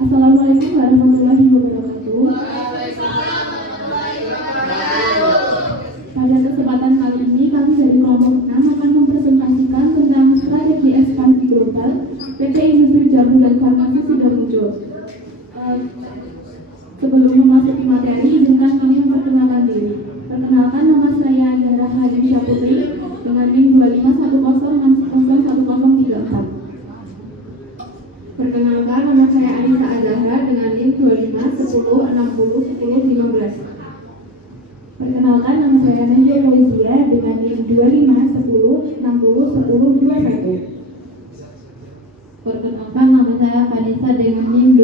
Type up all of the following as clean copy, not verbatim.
Assalamualaikum warahmatullahi wabarakatuh. Pada kesempatan kali ini kami dari kelompok 6 akan mempresentasikan tentang strategi ekspansi global PT Industri Jamu dan Farmasi Sidomuncul. Sebelum memasuki materi, izinkan kami memperkenalkan diri. Perkenalkan, nama saya Yara Hadim Syaputri dengan NIM 2510601034. Perkenalkan, nama saya Anissa Azahra dengan NIM 2510601015. Perkenalkan, nama saya Najwa Fauzia dengan NIM 2510601021. Perkenalkan, nama saya Vanessa dengan NIM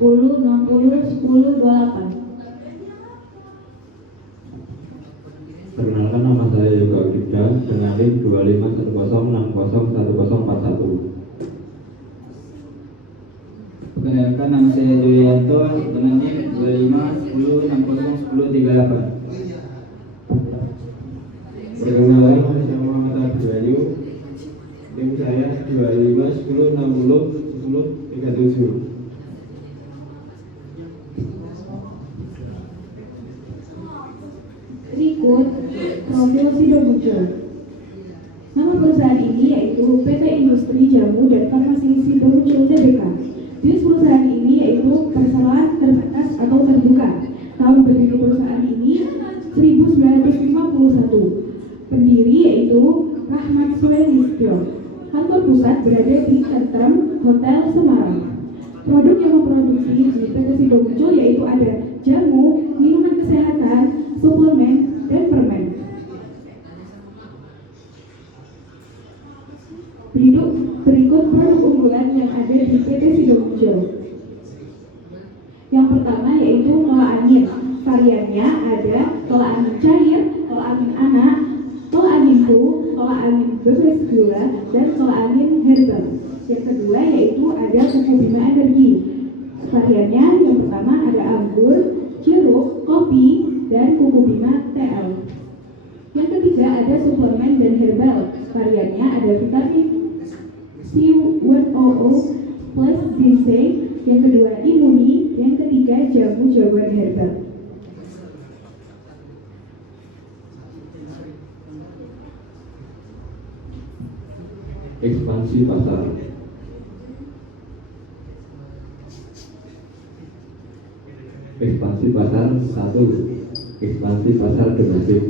2510601028. Perkenalkan, nama saya Yoga Gibda dengan NIM 2510601041. Perkenalkan, nama saya Julianto dengan NIM 2510601038. Perkenalkan, nama saya Muhammad Abdulayu, NIM saya 2510601037. Berikut profil Sidomuncul. Nama perusahaan ini yaitu PT Industri Jamu dan Farmasi Sidomuncul Tbk. Jenis perusahaan ini yaitu perseroan terbatas atau terbuka. Tahun berdiri perusahaan ini 1951. Pendiri yaitu Rahmat Soelistyo. Kantor pusat berada di Tentrem Hotel Semarang. Produk yang memproduksi di PT Sidomuncul yaitu ada jamu, minuman kesehatan, suplemen, dan permen. Berikut produk unggulan yang ada di PT Sidomuncul. Yang pertama yaitu tola angin. Variannya ada tola angin cair, tola angin anak, tola angin fu, tola angin bebas gula, dan tola angin herbal. Yang kedua yaitu ada Kuku Bima Energi. Variannya yang pertama ada anggur, jeruk, kopi, dan Kuku Bima TL. Yang ketiga ada suplemen dan herbal. Variannya ada vitamin C100 plus ginseng. Yang kedua Imuni. Yang ketiga jamu jagoan herbal. Ekspansi pasar. Ekspansi pasar 1. Ekspansi pasar domestik,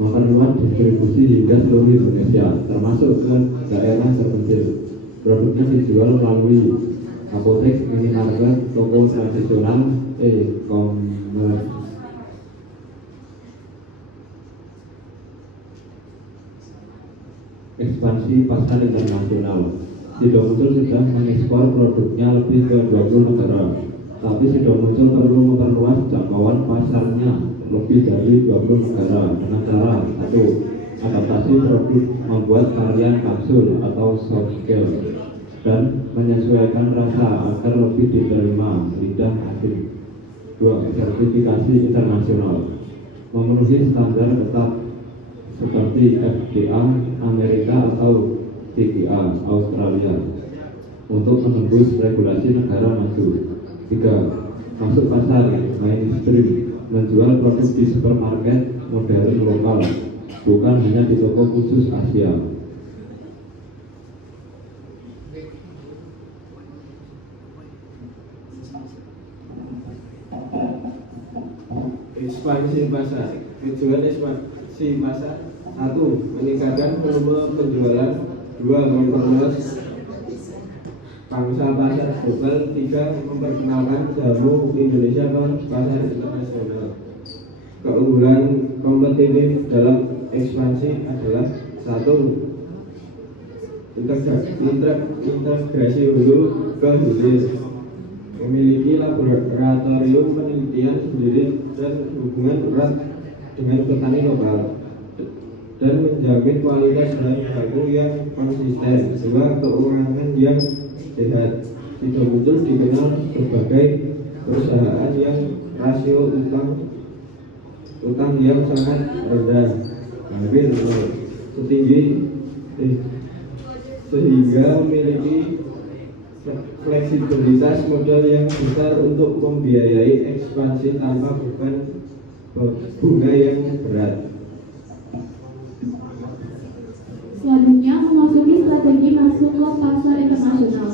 memperluas distribusi hingga seluruh Indonesia, termasuk ke daerah terpencil. Produknya dijual melalui apotek, minimarket, toko tradisional, e-commerce. Ekspansi pasar internasional. Sidomuncul sudah mengekspor produknya lebih ke 20 negara, tapi Sidomuncul perlu memperluas jangkauan pasarnya lebih dari 20 negara dengan cara 1. Adaptasi produk, membuat varian kapsul atau soft gel dan menyesuaikan rasa agar lebih diterima lidah asing. 2. Sertifikasi internasional, memenuhi standar ketat seperti FDA Amerika atau TGA Australia untuk menembus regulasi negara maju. 3. Masuk pasar mainstream, menjual produk di supermarket modern lokal, bukan hanya di toko khusus Asia. Ekspansi pasar. Tujuan ekspansi pasar: 1. Meningkatkan volume penjualan. 2. Memperluas pangsa pasar global. 3. Memperkenalkan jamu Indonesia ke pasar internasional. Keunggulan kompetitif dalam ekspansi adalah: 1. Integrasi hulu ke hilir, memiliki laboratorium penelitian sendiri dan hubungan erat dengan petani lokal, dan menjamin kualitas bahan baku yang konsisten. 2. Keuangan yang sehat. Sidomuncul dikenal sebagai perusahaan yang rasio utang yang sangat rendah, hampir setinggi sehingga memiliki fleksibilitas modal yang besar untuk membiayai ekspansi tanpa beban bunga yang berat. Selanjutnya memasuki strategi masuk ke pasar internasional.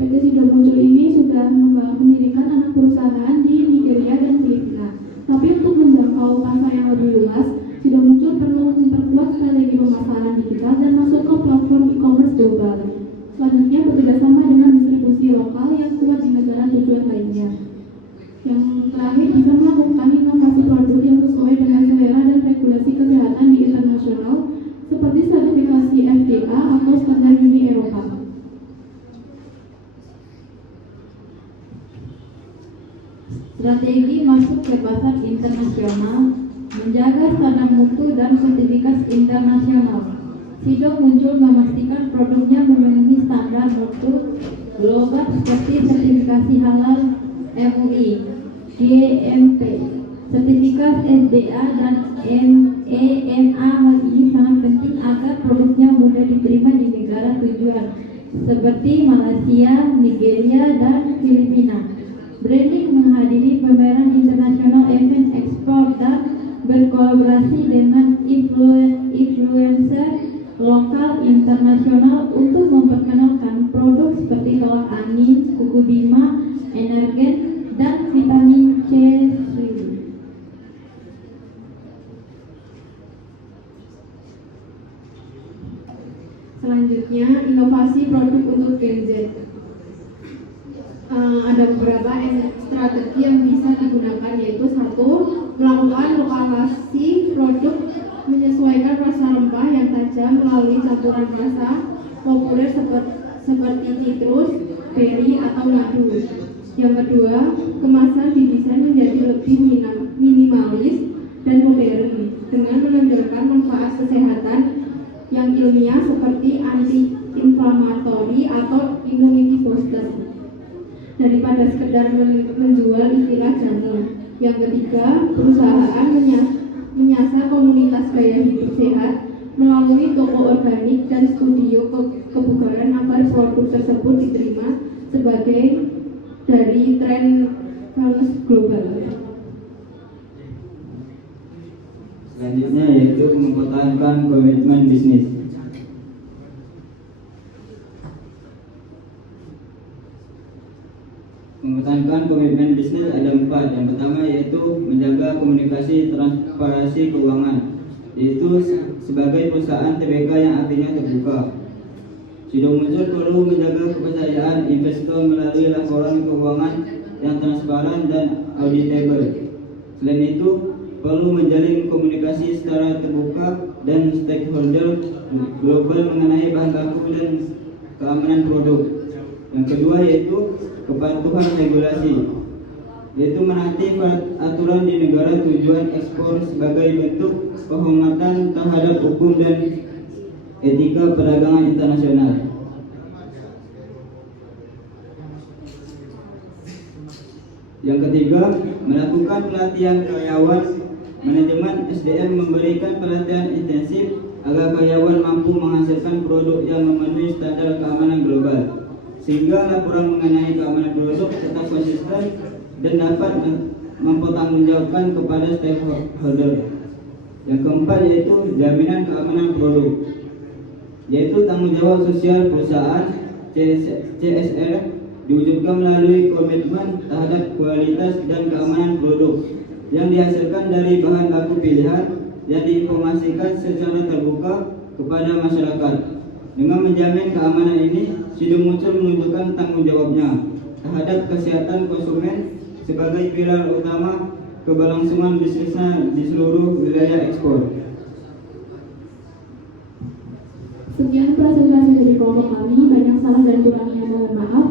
PT Sido Muncul ini sudah mendirikan anak perusahaan di Nigeria dan Filipina. Tapi untuk menjangkau pasar yang lebih luas, Sido Muncul perlu memperkuat strategi pemasaran digital dan masuk ke platform e-commerce global. Selanjutnya bekerjasama dengan distribusi lokal yang kuat di negara tujuan lainnya. Yang terakhir bisa melakukan inovasi produk yang sesuai dengan selera dan regulasi kesehatan di internasional seperti sertifikasi FDA atau standar Uni Eropa. Strategi masuk ke pasar internasional, menjaga standar mutu dan sertifikasi internasional. Sido Muncul memastikan produknya memenuhi standar mutu global seperti sertifikasi halal MUI, GMP, sertifikat FDA dan EMA. Hal ini sangat penting agar produknya mudah diterima di negara tujuan seperti Malaysia, Nigeria, dan Filipina. Branding menghadiri pameran internasional, event ekspor, dan berkolaborasi dengan influencer lokal internasional untuk memperkenalkan produk seperti tolak angin, kuku bima, energen, dan vitamin C. Selanjutnya, inovasi produk untuk Gen Z. Ada beberapa strategi yang bisa digunakan, yaitu satu, melakukan lokalisasi produk menyesuaikan rasa rempah yang tajam melalui campuran rasa populer seperti citrus, berry, atau madu. Yang kedua, kemasan didesain menjadi lebih minimalis dan modern dengan menonjolkan manfaat kesehatan yang ilmiah seperti anti-inflamatori atau immunity booster daripada sekedar menjual istilah jamu. Yang ketiga, perusahaan menyasar komunitas gaya hidup sehat melalui toko organik dan studio kebugaran agar produk tersebut diterima sebagai dari tren wellness global. Selanjutnya yaitu mempertahankan komitmen bisnis. Mempertahankan komitmen bisnis ada 4. Yang pertama yaitu menjaga komunikasi transparansi keuangan, yaitu sebagai perusahaan TBK yang artinya terbuka. Sido Muncul perlu menjaga kepercayaan investor melalui laporan keuangan yang transparan dan auditable. Selain itu, perlu menjalin komunikasi secara terbuka dan stakeholder global mengenai bahan baku dan keamanan produk. Yang kedua yaitu kepatuhan regulasi, yaitu menaati aturan di negara tujuan ekspor sebagai bentuk penghormatan terhadap hukum dan etika perdagangan internasional. Yang ketiga, melakukan pelatihan karyawan. Manajemen SDM memberikan pelatihan intensif agar karyawan mampu menghasilkan produk yang memenuhi standar keamanan global, sehingga laporan mengenai keamanan produk tetap konsisten dan dapat mempertanggungjawabkan kepada stakeholder. Yang keempat yaitu jaminan keamanan produk, yaitu tanggung jawab sosial perusahaan CSR diwujudkan melalui komitmen terhadap kualitas dan keamanan produk yang dihasilkan dari bahan baku pilihan yang diinformasikan secara terbuka kepada masyarakat. Dengan menjamin keamanan ini, Sido Muncul menunjukkan tanggung jawabnya terhadap kesehatan konsumen sebagai pilar utama keberlangsungan bisnisnya di seluruh wilayah ekspor. Sekian presentasi dari kelompok kami. Banyak salah dan kurangnya mohon maaf.